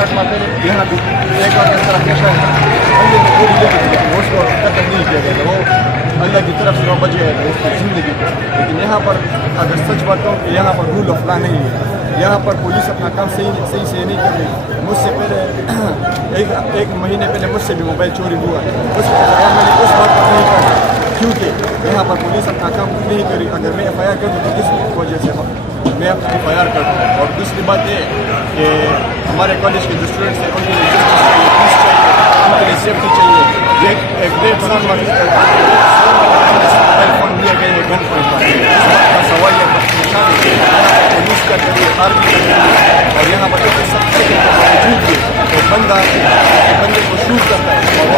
8 माह पहले यहाँ भी एक और इस तरह पेश आया, हमने तो पूरी जगह थी, लेकिन उसको कत्ल नहीं किया गया था, वो अल्लाह की तरफ से वो बच गया था उसकी ज़िंदगी को। लेकिन यहाँ पर अगर सच बात कहूँ कि यहाँ पर रूल ऑफ लॉ नहीं है, यहाँ पर पुलिस अपना काम सही से नहीं कर रही। मुझसे पहले एक महीने पहले मुझसे भी मोबाइल चोरी हुआ, उसके बजाय मैंने उस बात पर नहीं कहा क्योंकि यहाँ पर पुलिस अपना काम नहीं करी। अगर मैं FIR कर दूँ तो किस वजह से मैं अपना FIR कर दूँ। और दूसरी बात ये कि हमारे कॉलेज के जो स्टूडेंट्स हैं उनके लिए जस्टिस चाहिए, पीस चाहिए, उनके लिए सेफ्टी चाहिए। ये एक 1.5 साल बाद मोबाइल फ़ोन दिया गया है गन पॉइंट पर, इस बात का सवाल है पुलिस का करिए, आर्मी का करिए, और यहाँ पर सब करने के बावजूद भी बंदा बंदे को शूट करता है और वो